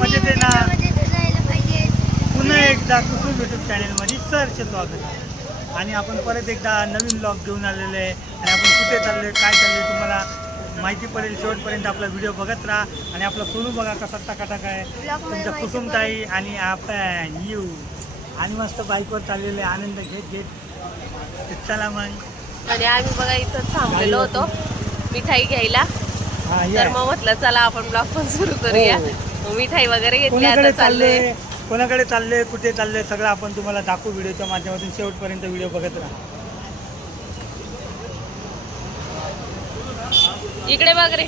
मजेत आहे ना? पुन्हा एकदा कुसुम यूट्यूब चॅनलमध्ये सहर्ष स्वागत आहे. आणि आपण परत एकदा नवीन ब्लॉग घेऊन आलेलो आहे. आणि आपण कुठे चाललोय, काय चाललोय तुम्हाला माहिती पडेल. शेवटपर्यंत आपला व्हिडिओ बघत राहा. आणि आपला सोनू बघा कसा टकाटक आहे, तुमच्या कुसुमताई आणि आपण यू. आणि मस्त बाईकवर चाललेले आनंद घेत घेत. चला मग. आणि आम्ही बघा इथं थांबलेलो होतो मिठाई घ्यायला. तर मग म्हटलं चला आपण ब्लॉग पण सुरू करूया. मिठाई वगैरे घेतली. आता चाललोय कोणाकडे चालले, कुठे चालले, सगळं आपण तुम्हाला दाखवू व्हिडिओच्या माध्यमातून. शेवटपर्यंत व्हिडिओ बघत राहा. इकडे बघ रे.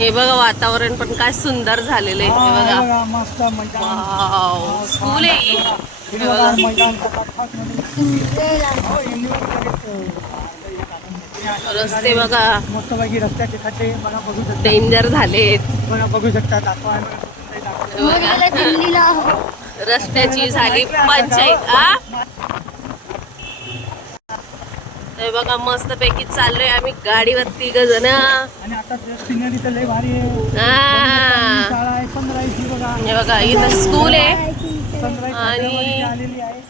हे बघा वातावरण पण काय सुंदर झालेलं आहे. हे बघा मस्त वाव, स्कूल आहे. रस्ते बघा मस्तपैकी रस्त्याचे खड्डे बघा, बघू शकता. डेंजर झालेत बघा, बघू शकतात आपण. रस्त्याची झाली पंचायत. हे बघा मस्त पैकी चाललोय आम्ही गाडीवर 3 जण. आणि आता सिनरी तर लय भारी आहे. शाळा आहे 15 बघा. हे बघा इथं स्कूल आहे. 15 आणि आलेली आहे.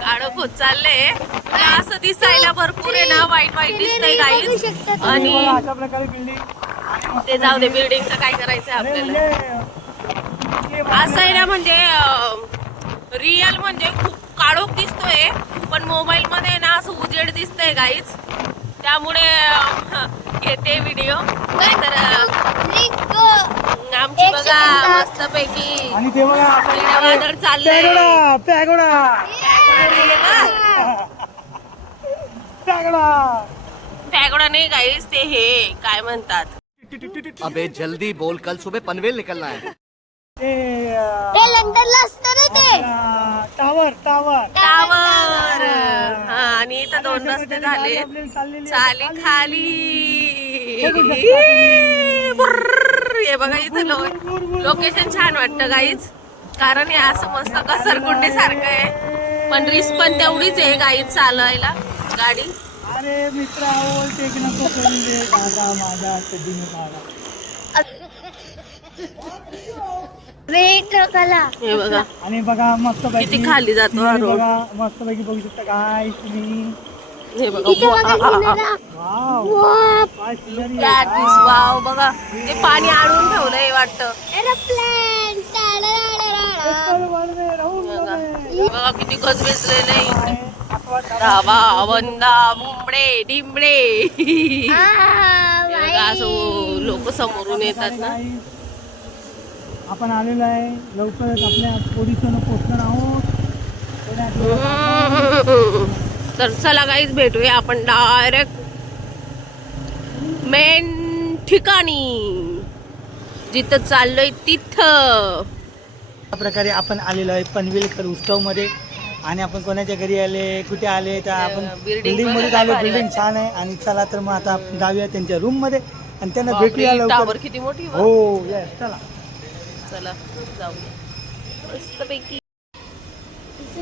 गाडं खोत चाललंय. असं दिसायला भरपूर आहे ना, वाईट वाईट दिसतंय गाईज. आणि अशा प्रकारे बिल्डिंग. ते जाऊ दे, बिल्डिंगचं काय करायचंय आपल्याला. असं आहे ना, म्हणजे रिअल म्हणजे खूप काळोख दिसतोय, पण मोबाईल मध्ये ना असं उजेड दिसतंय गाईज. त्यामुळे घेते व्हिडिओ. नाहीतर आमची बघा मस्त पैकी आणि ते बघा वादळ चाललंय. फॅगोडा नाही गाईज, ते हे काय म्हणतात. अबे जल्दी बोल, कल सुबह पनवेल निकलना है. ते लंडनला असतं ना ते टावर. टावर. हा, आणि इथं 2 रस्ते झाले. चाली खाली. हे बघा इथं लोकेशन छान वाटतं गाईज. कारण हे असं मस्त घसरगुंडी सारखं आहे, पण रिस्क पण तेवढीच आहे गाईज चालवायला गाडी. अरे मित्रा, टेक नको करून दे दादा माझा कधी माझा. हे बघा आणि बघा मस्त किती खाली जातो हा रोड. बघा मस्त पैकी बघू शकता काय तुम्ही. हे बघा वाव, बघा ते पाणी आणून ठेवलंय वाटतं. बघा किती गजबजलेलं आहे. धाबा वंदा बुंबडे डिंबडे. बघा असं लोक समोरून येतात ना. आपण आलेलो आहे लवकरच आपल्या पोलिसांना पोहोचणार आहोत. तर चला गाईज भेटूया आपण डायरेक्ट मेन ठिकाणी जिथं चाललोय तिथं. अशा प्रकारे आपण आलेलो आहे पनवेलकर उत्सव मध्ये. आणि आपण कोणाच्या घरी आले, कुठे आले, तर आपण बिल्डिंग मध्ये आलो. बिल्डिंग छान आहे. आणि चला तर मग आता आपण जाऊया त्यांच्या रूम मध्ये आणि त्यांना भेटूया लवकर. टावर किती मोठी. हो यस, चला चला जाऊया मस्तपैकी.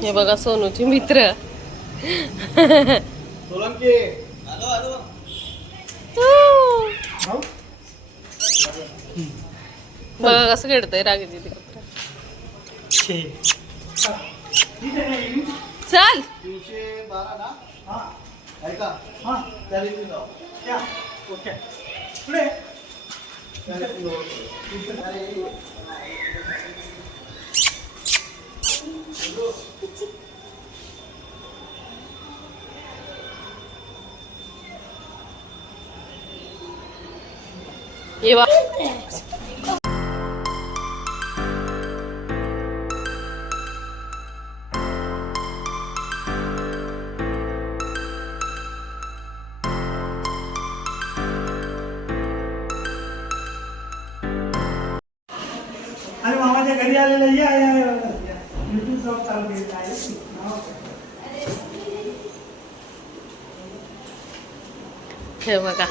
हे बघा सोनूचे मित्र. बघा कसं खेळतंय रागीची ती. चल ये बा. आणि मामाच्या घरी आलेलं या युट्यूब जॉब चालू केलेला आहे. हे बघा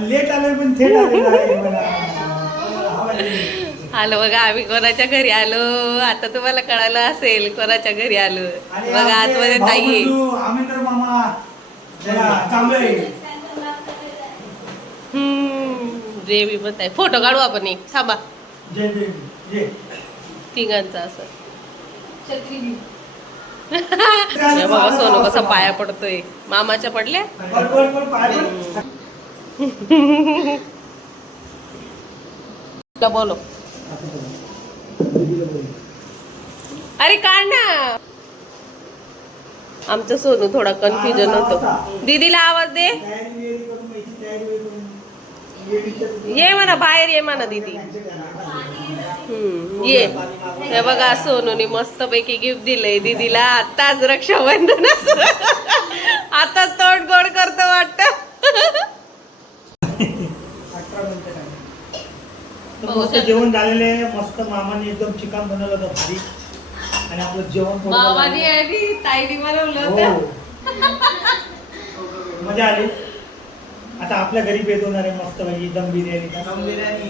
लेट आलं पण थेट आलेलं आहे मला. आलो बघा आम्ही कोणाच्या घरी आलो. आता तुम्हाला कळालं असेल कोणाच्या घरी आलो. बघा आतमध्ये ताई आम्ही तर मामा जे बी मत आहे. फोटो काढू आपण एक, थांबा. जय जय जय. तिघांचा असं. हे बघा सोनू कसा पाया पडतोय. मामाच्या पडल्या. बोलो. अरे काढ ना. आमचं सोनू थोडा कन्फ्युजन होतो. दीदीला आवाज दे. ये म्हणा बाहेर ये म्हणा दीदी. ये. हे बघा सोनूने मस्त पैकी गिफ्ट दिलंय दीदीला. आताच रक्षाबंधन. आताच तोंड गोड करतो वाटत. मस्त जेवण झालेलं आहे. मस्त मामाने एकदम चिकन बनवलं होतं भारी. आणि आपलं जेवण मामाने आणि ताईने बनवलं होतं. मजा आली. आता आपल्या घरी भेट होणार आहे मस्त पैकी दम बिर्याणी.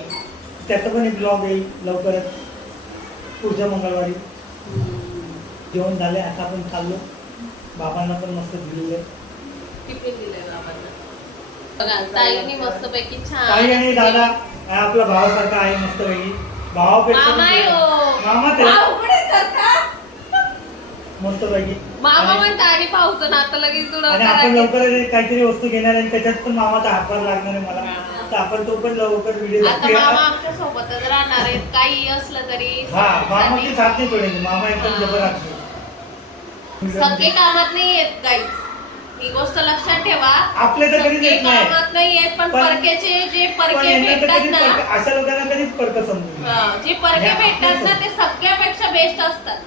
त्याचं पण एक ब्लॉग येईल लवकरच पुढच्या मंगळवारी. जेवण झाले. आता आपण चाललो. बाबांना पण मस्त दिलेलं आहे. टिफिन दिलंय बाबांना. बघा ताईने मस्त पैकी छान. ताई आणि दादा आपला भावासारखा आहे मस्त पैकी. भावापेक्षा मामा मस्त पैकी. मामा म्हणता आणि भाऊचं नातं लगेच आणि आपण लवकर काहीतरी वस्तू घेणार आहे. त्याच्यात पण मामाचा हातभार लागणार आहे मला. तर आपण तो पण लवकर व्हिडिओ आता मामा आमच्या सोबतच राहणार आहेत. काही असलं तरी हा मामाची साथ नाही थोडी. मामा एकदम जबरदस्त. सगळे कामात नाही येत गाईज. ही गोष्ट लक्षात ठेवा. आपले तर कधीच येत नाही. कामात नाही येत. पण परकेचे जे परके भेटतात ना, अशा लोकांना कधीच परक समजून जे परके भेटतात ना ते सगळ्यापेक्षा बेस्ट असतात.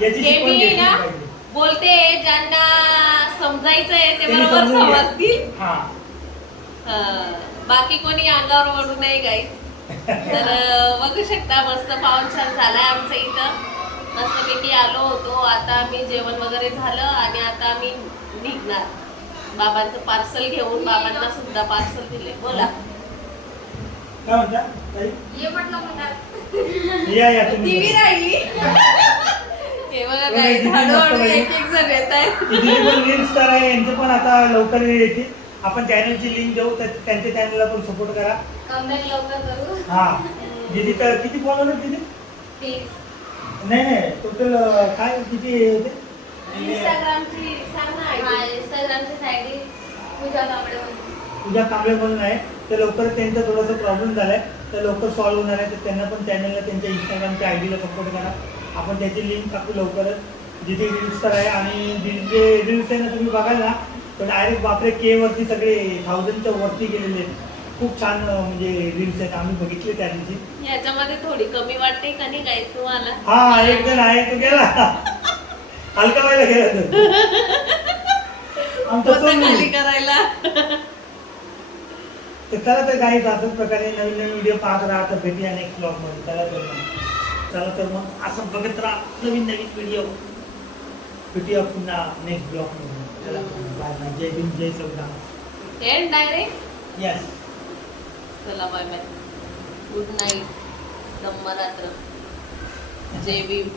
याची ते शिकवण मी घेतली ना पाहिजे. बोलते ज्यांना समजायचंय ते त्यांनी बरोबर समजून घ्या. समजतील. हा. बाकी कोणी अंगावर ओढू नये गाईज. तर बघू शकता मस्त पाऊन छान झालाय आमचं इथं. मस्तपैकी आलो होतो. आता आम्ही जेवण वगैरे झालं आणि आता आम्ही निघणार. बाबांचं पार्सल घेऊन. बाबांना सुद्धा पार्सल दिले. बोला काय म्हणता ताई? ये म्हटलं या तुम्ही. टीव्ही राहिली. हे बघा बघा, काय दीदी हळूहळू मस्त एक एक जण येत आहे. दीदी पण रील स्टार आहे. यांचे पण आता लवकर येतील. आपण चॅनलची लिंक देऊ. त्यांच्या चॅनलला पण सपोर्ट करा. कमेंट लवकर करू. हा. दीदी किती फॉलोअर दीदी? 30. नाही टोटल काय किती होते? इंस्टाग्रामची सांग ना. इंस्टाग्रामची आयडी पूजा कांबळे म्हणून. पूजा कांबळे म्हणून आहे. तर लवकर त्यांचा थोडासा प्रॉब्लेम झालाय. तर लवकर सॉल्व्ह होणार आहे. तर त्यांना पण चॅनलला त्यांच्या इंस्टाग्रामच्या आयडीला सपोर्ट करा. आपण त्याची लिंक टाकू लवकरच. जिथे रील्स आहे. आणि जे रील्स आहे ना तुम्ही बघाल ना तर डायरेक्ट बापरे के वरती सगळे 1000च्या वरती गेलेले आहेत. खूप छान म्हणजे रील्स आहेत. आम्ही बघितले त्या दिवशी. याच्यामध्ये थोडी कमी वाटते का नाही काय तुम्हाला? हा एक जण आहे तो गेला हलका व्हायला गेला आमचा खाली करायला. तर चला तर काही अशाच प्रकारे नवीन नवीन व्हिडिओ पाहत राहा. तर भेटूया नेक्स्ट ब्लॉग मध्ये. चला तर मग असं बघत राहा नवीन नवीन व्हिडिओ. भेटूया पुन्हा नेक्स्ट ब्लॉग मध्ये. चला बाय बाय. जय भीम जय संविधान. And direct. यस. चला bye bye. Good night. Navratra. जय भीम.